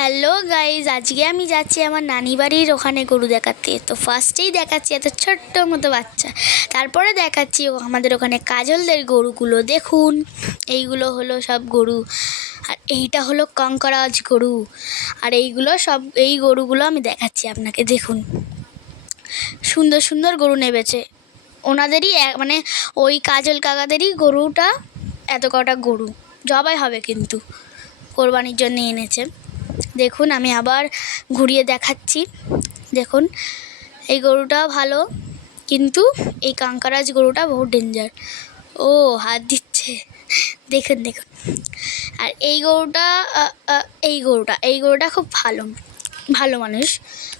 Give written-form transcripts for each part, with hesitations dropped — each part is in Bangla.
হ্যালো গাইজ, আজকে আমি যাচ্ছি আমার নানি বাড়ির ওখানে গরু দেখাতে। তো ফার্স্টেই দেখাচ্ছি এত ছোট্ট মতো বাচ্চা, তারপরে দেখাচ্ছি আমাদের ওখানে কাজলদের গরুগুলো। দেখুন, এইগুলো হলো সব গরু, আর এইটা হলো কঙ্করাজ গরু, আর এইগুলো সব এই গরুগুলো আমি দেখাচ্ছি আপনাকে। দেখুন, সুন্দর সুন্দর গরু নেবেছে ওনাদেরই, মানে ওই কাজল কাকাদেরই গরুটা। এত কটা গরু জবাই হবে, কিন্তু কোরবানির জন্য এনেছে। দেখুন, আমি আবার ঘুরিয়ে দেখাচ্ছি। দেখুন, এই গরুটা ভালো, কিন্তু এই কাঙ্কারাজ গরুটা বহু ডেঞ্জার। ও হাত দিচ্ছে, দেখুন দেখুন। আর এই গরুটা এই গরুটা খুব ভালো ভালো মানুষ,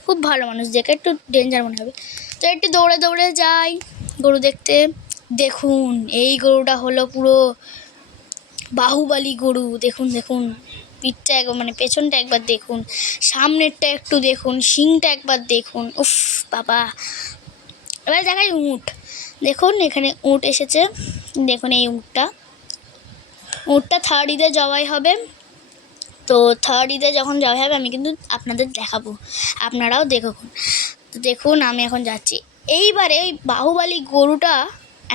খুব ভালো মানুষ। দেখে একটু ডেঞ্জার মনে হবে, তো একটু দৌড়ে দৌড়ে যাই গরু দেখতে। দেখুন, এই গরুটা হলো পুরো বাহুবলী গরু। দেখুন দেখুন, পিঠটা একবার, মানে পেছনটা একবার দেখুন, সামনেরটা একটু দেখুন, শিংটা একবার দেখুন। উফ বাবা! এবার দেখাই উঁট। দেখুন, এখানে উঁট এসেছে। দেখুন, এই উঁটটা থার্ড ঈদে জবাই হবে। তো থার্ড ঈদে যখন জবাই হবে আমি কিন্তু আপনাদের দেখাবো, আপনারাও দেখুন। তো দেখুন, আমি এখন যাচ্ছি। এইবারে ওই বাহুবলী গরুটা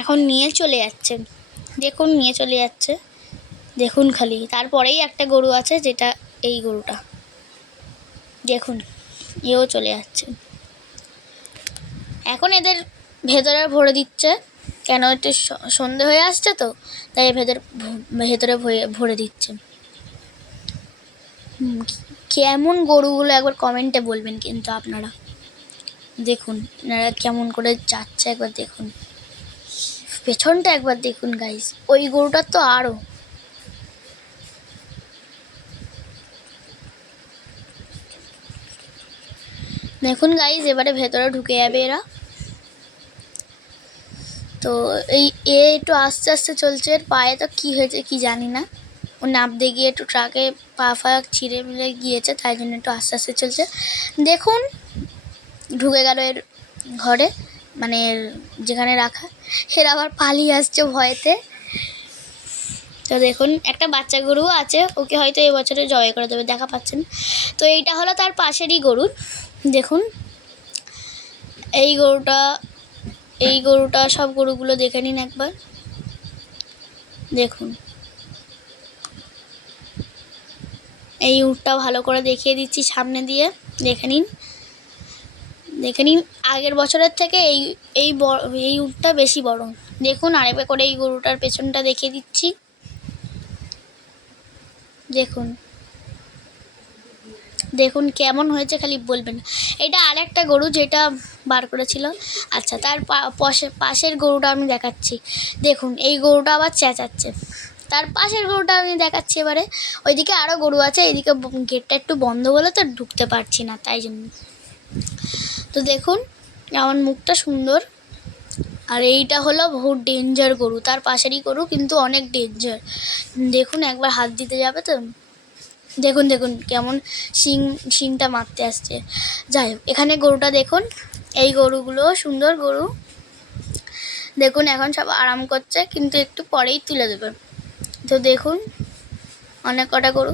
এখন নিয়ে চলে যাচ্ছে। দেখুন, নিয়ে চলে যাচ্ছে। দেখুন খালি, তারপরেই একটা গরু আছে, যেটা এই গরুটা। দেখুন, এও চলে যাচ্ছে। এখন এদের ভেতরে ভরে দিচ্ছে, কেন একটু সন্ধে হয়ে আসছে, তো তাই ভেতরে ভরে দিচ্ছে। কেমন গরুগুলো একবার কমেন্টে বলবেন কিন্তু আপনারা। দেখুন এনারা কেমন করে যাচ্ছে, একবার দেখুন, পেছনটা একবার দেখুন গাইস। ওই গরুটার তো আরও। দেখুন গাইস, এবারে ভেতরে ঢুকে যাবে এরা। তো একটু আস্তে আস্তে চলছে। এর পায়ে তো কী হয়েছে কি জানি না, ও নামতে গিয়ে একটু ট্রাকে পা ছিঁড়ে মিলে গিয়েছে, তাই জন্য একটু আস্তে আস্তে চলছে। দেখুন, ঢুকে গেল এর ঘরে, মানে যেখানে রাখা। এর আবার পালিয়ে আসছে ভয়েতে। তো দেখুন, একটা বাচ্চা গরুও আছে, ওকে হয়তো এবছরে জবাই করে দেবে, দেখা পাচ্ছেন। তো এইটা হলো তার পাশেরই গরু। দেখুন, এই গরুটা সব গরুগুলো দেখে নিন একবার। দেখুন, এই উটটা ভালো করে দেখিয়ে দিচ্ছি সামনে দিয়ে, দেখে নিন। আগের বছরের থেকে এই উটটা বেশি বড়। দেখুন, আরেকবার করে এই গরুটার পেছনটা দেখিয়ে দিচ্ছি। দেখুন দেখুন কেমন হয়েছে খালি বলবেন। এটা আরেকটা গরু যেটা বার করেছিল। আচ্ছা, তার পাশের গরুটা আমি দেখাচ্ছি। দেখুন, এই গরুটা আবার চেঁচাচ্ছে। তার পাশের গরুটা আমি দেখাচ্ছি এবারে। ওইদিকে আরও গরু আছে, এইদিকে গেটটা একটু বন্ধ বলে তো ঢুকতে পারছি না, তাই জন্য। তো দেখুন, আমার মুখটা সুন্দর। আর এইটা হলো বহু ডেঞ্জার গরু, তার পাশেরই গরু, কিন্তু অনেক ডেঞ্জার। দেখুন, একবার হাত দিতে যাবে তো। দেখুন দেখুন কেমন শিংটা মারতে আসছে। যাই হোক, এখানে গরুটা দেখুন। এই গরুগুলো সুন্দর গরু। দেখুন, এখন সব আরাম করছে, কিন্তু একটু পরেই তুলে দেবে। তো দেখুন, অনেক কটা গরু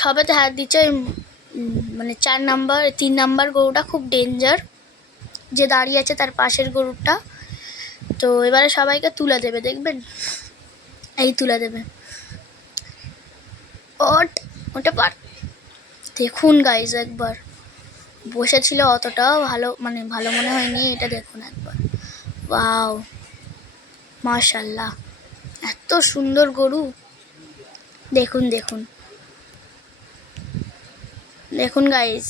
সবেতে হাত দিচ্ছে। মানে 3 নাম্বার গরুটা খুব ডেঞ্জার, যে দাঁড়িয়ে আছে তার পাশের গরুটা। তো এবারে সবাইকে তুলে দেবে, দেখবেন, এই তুলে দেবে। ওটা পার। দেখুন গাইজ, একবার বসেছিল, অতটাও ভালো, মানে ভালো মনে হয়নি। এটা দেখুন একবার, ওয়াও, মাশাল্লাহ, এত সুন্দর গরু। দেখুন দেখুন দেখুন গাইজ,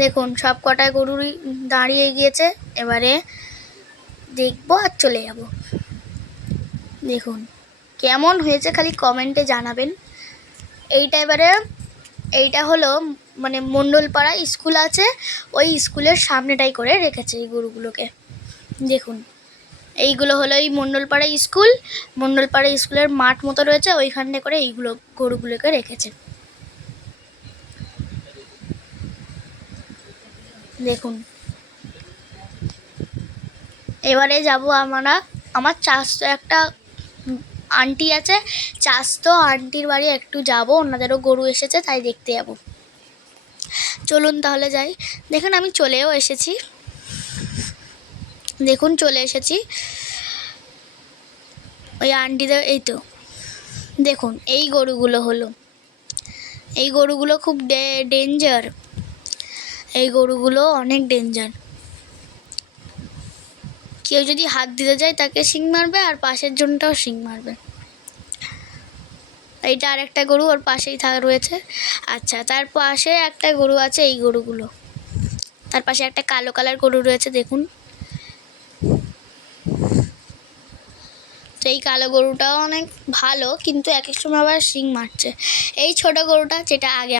দেখুন সব কটায় গরুরই দাঁড়িয়ে গিয়েছে। এবারে দেখবো আর চলে যাব। দেখুন কেমন হয়েছে খালি কমেন্টে জানাবেন। এইটা হলো, মানে মণ্ডলপাড়া স্কুল আছে, ওই স্কুলের সামনেটাই করে রেখেছে এই গরুগুলোকে। দেখুন, এইগুলো হলো এই মণ্ডলপাড়া স্কুলের মাঠ মতো রয়েছে, ওইখানে করে এইগুলো গরুগুলোকে রেখেছে। দেখুন, এবারে যাব আমরা। আমার চাষতো একটা আন্টি আছে চাস্তো আন্টির বাড়ি একটু যাব, ওনাদেরও গরু এসেছে তাই দেখতে যাব। চলুন তাহলে যাই। দেখুন আমি চলেও এসেছি, দেখুন চলে এসেছি ওই আন্টিদের। এই তো দেখুন এই গরুগুলো হলো, এই গরুগুলো খুব ডেঞ্জার, এই গরুগুলো অনেক ডেঞ্জার। কেউ যদি হাত দিতে যায় তাকে শিং মারবে, আর পাশের জনটাও শিং মারবে। এইটা আর একটা গরু ওর পাশেই রয়েছে। আচ্ছা, তার পাশে একটা গরু আছে, এই গরুগুলো। তার পাশে একটা কালো কালার গরু রয়েছে দেখুন। তো এই কালো গরুটাও অনেক ভালো, কিন্তু এক এক সময় আবার শিং মারছে। এই ছোট গরুটা যেটা আগে